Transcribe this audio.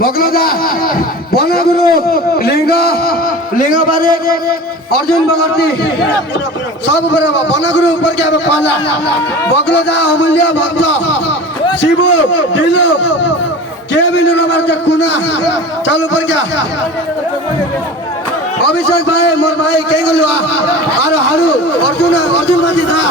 बगलोदा बना गुरु लिंग बारे अर्जुन बगर्ती सब बराबर बना गुरु ऊपर क्या पाला बगलोदा अमूल्य भक्त शिबू ढिलो के भी नंबर कुना चलो ऊपर क्या अभिषेक भाई मोर भाई के गलवा आरो हारू अर्जुन माथि था